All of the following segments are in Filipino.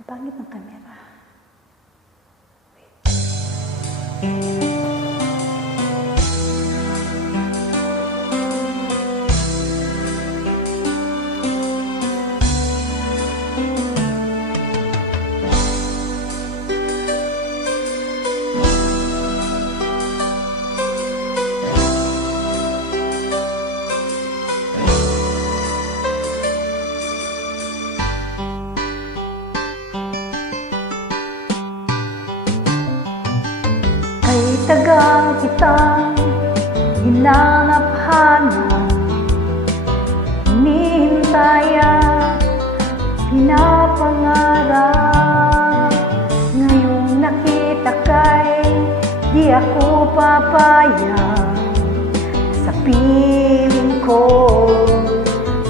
Ang pangit ng kamera. Kay tagal kitang hinanap-hanap Hinihintay pinapangarap. Ngayong nakita kay di ako papayag. Sa piling ko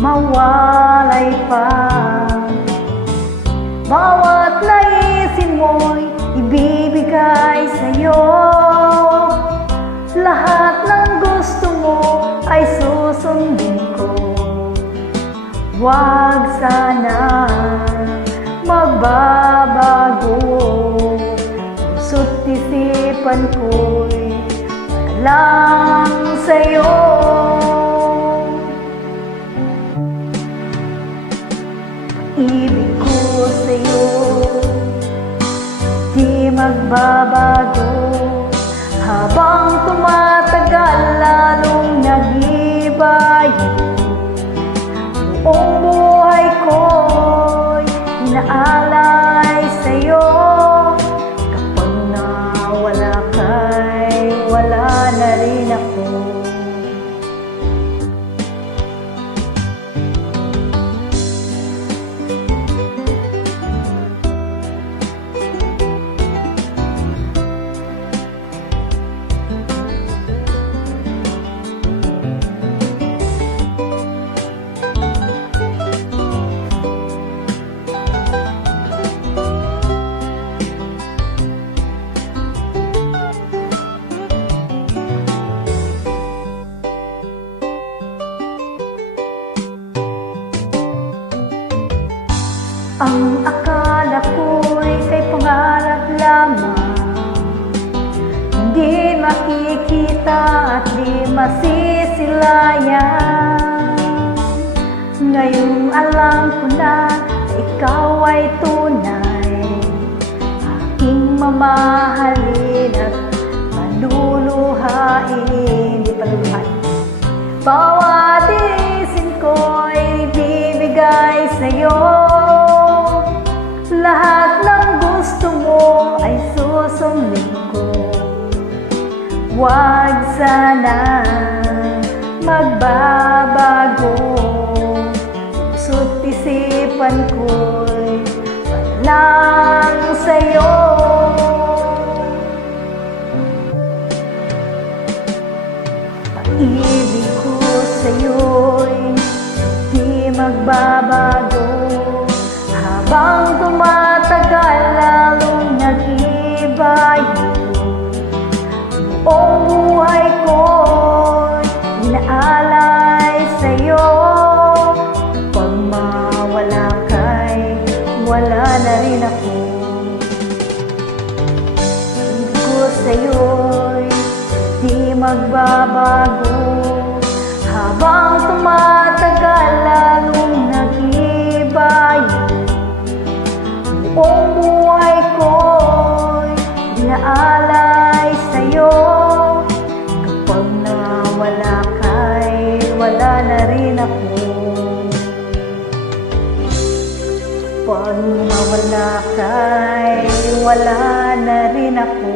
mawalay pa. Bawat ay susundin ko. Huwag sana magbabago. Puso't isipan ko'y lang sa'yo. Ibig ko sa'yo Di magbabago Habang tumatagal Lalong nag-iba Ang akala ko'y kay pangarap lamang. Hindi makikita at di masisilayan. Ngayong alam ko na ikaw ay tunay. Aking mamahalin at maluluhain. Di paluluhain Bawat isin ko'y bibigay sa'yo Huwag sana magbabago. Puso't isipan ko'y lang sa'yo. Pag-ibig ko sa'yo'y di magbabago magbabago. Habang tumatagal lalong nag-iba yun Buong buhay ko'y inaalay sa'yo. Kapag nawala ka'y wala na rin ako. Pag nawala ka'y wala na rin ako